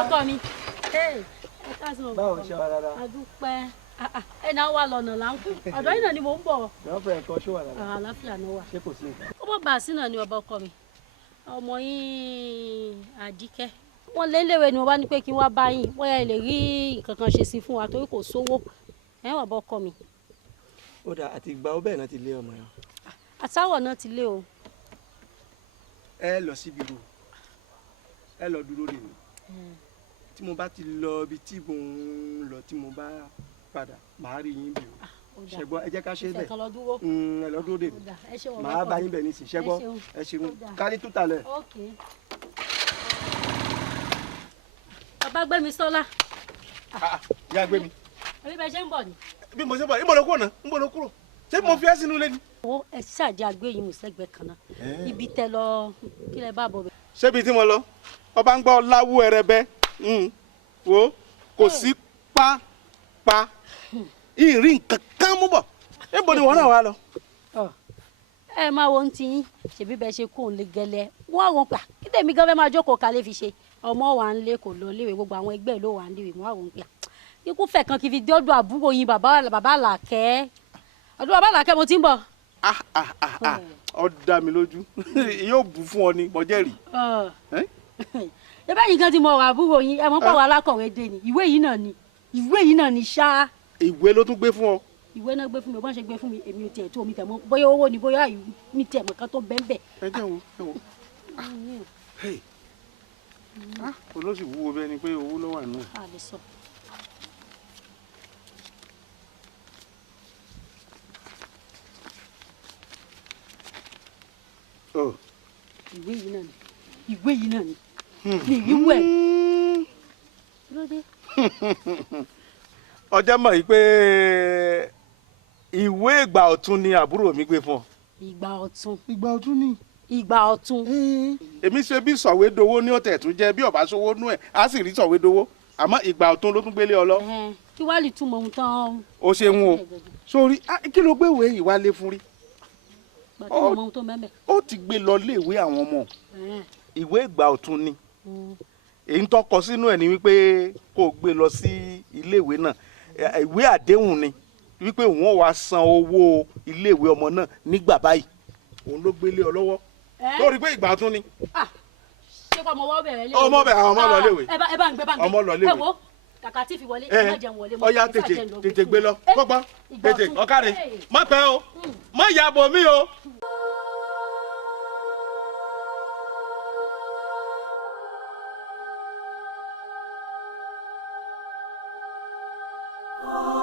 Ọkọ mi. Báwo ṣe wà dáadáa? A dúpẹ́. Ẹ náà wà lọ́nà láńkù. Ọ̀dọ̀ yìí náà ni mò ń bọ̀. Lọ́fẹ̀ẹ́ ẹ̀kọ́ ṣó wà dáadáa. Àlàáfíà náà wà. Ṣé kò sí nǹkan? Ó mọ̀ bá a sí náà ni bàbá ọkọ mi. Ọmọ yín Àdíkẹ́. Wọ́n lé léwe ni mo bá ní pé kí n wá bá yín. Bóyá ẹ lè rí nǹkan kan ṣe sí fún wa torí kò sówó. Ẹ bàbá ọkọ mi. Ó dà àti ìgbà ó bẹ́ẹ̀ náà ti lé ọmọ yẹn. Àtàwọ̀ náà ti lé o. Ẹ lọ síbi wo? Ẹ lọ dúró dè mí. Tí mo bá ti lọ ibi tí mo ń lọ tí mo bá padà màá rí yín bí o. Ṣẹ́gbọ́ ẹ jẹ́ ká ṣe bẹ́ẹ̀. Ẹ lọ dúró dè mí. Màá bá yín bẹ̀ ní ìsìn. Ṣẹ́gbọ́ ẹ ṣeun. Kárí túta lẹ̀. Bàbá gbé mi sọ́lá. Ìyá gbé mi. Ẹbí bẹ ṣe ń bọ̀ ni. Bí mo ṣe bọ̀, ìbọn ló kúrò náà, ìbọn ló kúrò. Ṣé mo fi ẹ́ sínú ilé ni? Ó ẹ ṣáàjì àgbé yìí mú sẹ́gbẹ̀ẹ́ kan náà. Ibi tẹ lọ kí lẹ bá bọ̀ bẹ̀. Ṣébi tí mo lọ? Ọba ń gbọ́ láwú ẹrẹbẹ. Wo kò sí pa ìrìn kankan mú bọ̀. Níbo ni wọ́n náà wá lọ? Ẹ máa wo ti yín ṣèbí bẹ ṣe kó ń lé gẹ́lẹ́ wọ́n àwọn pa kí tèmi gan fẹ́ máa jókòó kalẹ̀ fi ṣe ọmọ wa ń lé kò lọ léwe gbogbo àwọn ẹgbẹ́ ló wà ń léwe wọ́n àwọn pa ikú fẹ̀ kan kí fi dọ́dọ̀ àbúrò yín bàbá Làkẹ́ ọdún bàbá Làkẹ́ mo ti ń bọ̀. Ó dá mi lójú yóò bù fún ọ ni mo jẹ́rìí. Ebe yìí kan ti mọ àbúrò yín ẹ mọ̀ pọ̀ wà alákọ̀wé dé ni ìwé yìí náà ni ṣá. Ìwé ló tún gbé fún ọ. Ìwé náà gbé fún mi bọ́n ṣe gbé fún mi èmi ò tiẹ̀ tó mi tẹ̀ mọ́ bóyá owó ni bóyá mi tẹ̀ mọ́ kan tó bẹ́ẹ̀ bẹ́ẹ̀. Ẹ jẹ́ wo olóṣì wúwo bẹ́ẹ̀ ni pé owó ló wà nù. A lè sọ. Ìwé yìí náà ni mi ìwé ẹ̀. Ọjọ́ mọ̀ yìí pé ìwé ìgbà ọ̀tun ni àbúrò mi gbé fún ọ. Ìgbà ọ̀tun. Ìgbà ọ̀tun ni. Ìgbà ọ̀tun. Èmi ṣe bí sọ̀wédowó ní ọ̀tẹ̀ tún jẹ́ bí ọ̀bá sówó nú ẹ̀ á sì rí sọ̀wédowó àmọ́ ìgbà ọ̀tun ló tún gbélé ọ lọ. Kí wàá lè túmọ̀ ohun tán. O ṣeun o sórí kí ló gbé ìwé yìí wá lé fún rí. Ó ti gbé lọ léèwé àwọn ọmọ ìwé ìgbà ọ̀tun ni èyí tó kọ sínú ẹ̀ ni wípé kó o gbé lọ sí iléèwé náà ìwé àdéhùn ni wípé wọ́n wá san owó iléèwé ọmọ náà nígbà báyìí òun ló gbélé ọ lọ́wọ́ lórí pé ìgbà ọ̀tun ni. Ṣé kọ́ ọmọ wọ́n bẹ̀rẹ̀ léèwé. ọmọ bẹ̀rẹ̀ àwọn ọmọ lọ léèwé. ẹ bá ń gbé ọmọ lọ léèwé. ẹ wo kàkà tí fi wọlé ẹ má jẹun wọlé mọ́. Ọya tètè gbé lọ gbọ́gbọ́ tètè ọ̀kadì má pẹ́ o má yàbọ̀ mí o. Oh